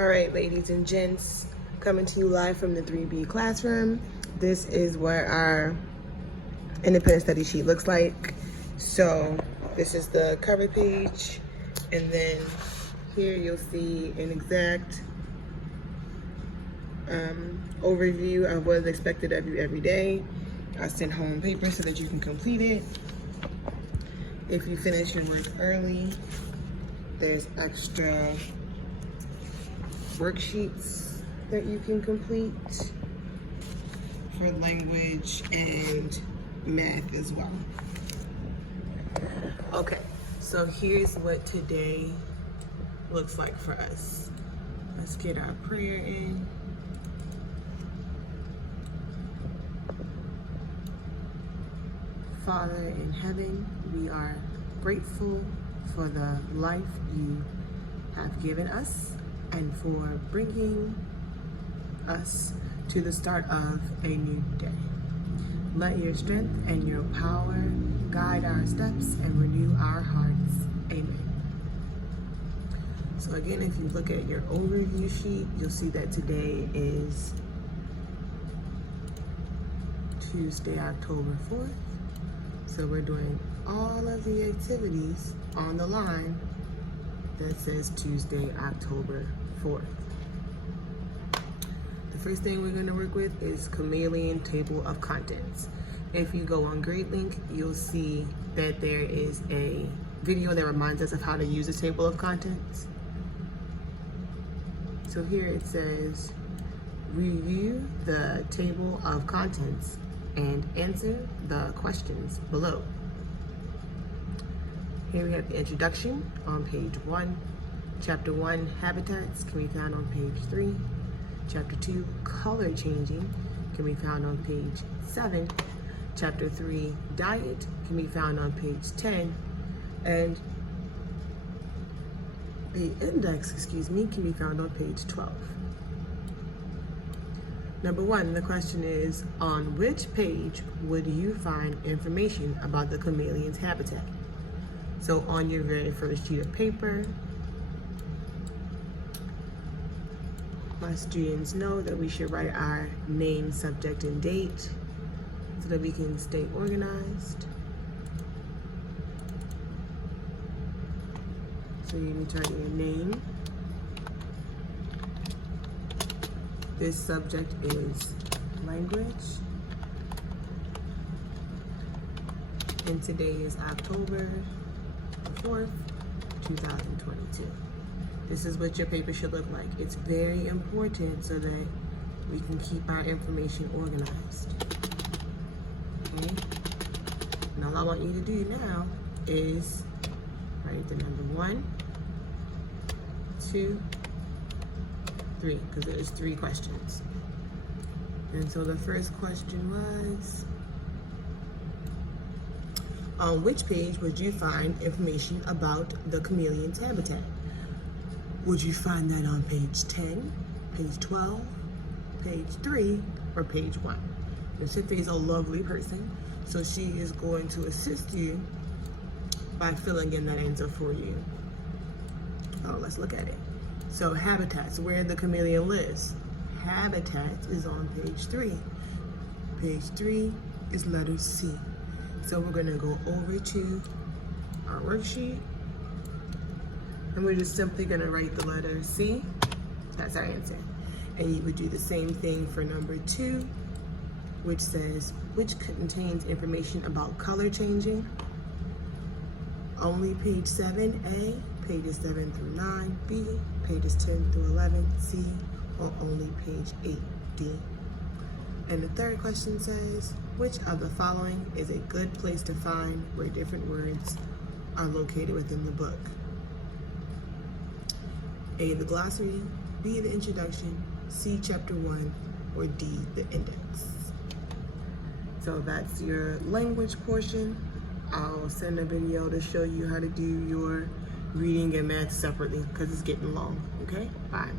All right, ladies and gents, coming to you live from the 3B classroom. This is what our independent study sheet looks like. So this is the cover page, and then here you'll see an exact overview of what is expected of you every day. I send home paper so that you can complete it. If you finish your work early, there's extra worksheets that you can complete for language and math as well. Okay, so here's what today looks like for us. Let's get our prayer in. Father in heaven, we are grateful for the life you have given us and for bringing us to the start of a new day. Let your strength and your power guide our steps and renew our hearts. Amen. So again, if you look at your overview sheet, you'll see that today is Tuesday, October 4th. So we're doing all of the activities on the line that says Tuesday, October 4th. The first thing we're going to work with is Chameleon Table of Contents. If you go on GradeLink, you'll see that there is a video that reminds us of how to use a table of contents. So here it says, review the table of contents and answer the questions below. Here we have the introduction on page 1. Chapter 1, habitats, can be found on page 3. Chapter 2, color changing, can be found on page 7. Chapter 3, diet, can be found on page 10. And the index, can be found on page 12. Number 1, the question is, on which page would you find information about the chameleon's habitat? So on your very first sheet of paper, my students know that we should write our name, subject, and date so that we can stay organized. So you need to write your name. This subject is language. And today is October 4th, 2022. This is what your paper should look like. It's very important so that we can keep our information organized. Okay? And all I want you to do now is write the number 1, 2, 3, because there's 3 questions. And so the first question was, on which page would you find information about the chameleon's habitat? Would you find that on page 10, page 12, page 3, or page 1? Ms. Smith-bey is a lovely person, so she is going to assist you by filling in that answer for you. Oh, let's look at it. So habitats, where the chameleon lives. Habitat is on page 3. Page 3 is letter C. So we're gonna go over to our worksheet, and we're just simply gonna write the letter C. That's our answer. And you would do the same thing for number 2, which says, which contains information about color changing. Only page 7, A, pages 7 through 9, B, pages 10 through 11, C, or only page 8, D. And the third question says, which of the following is a good place to find where different words are located within the book? A, the glossary, B, the introduction, C, chapter 1, or D, the index. So that's your language portion. I'll send a video to show you how to do your reading and math separately because it's getting long, okay? Bye.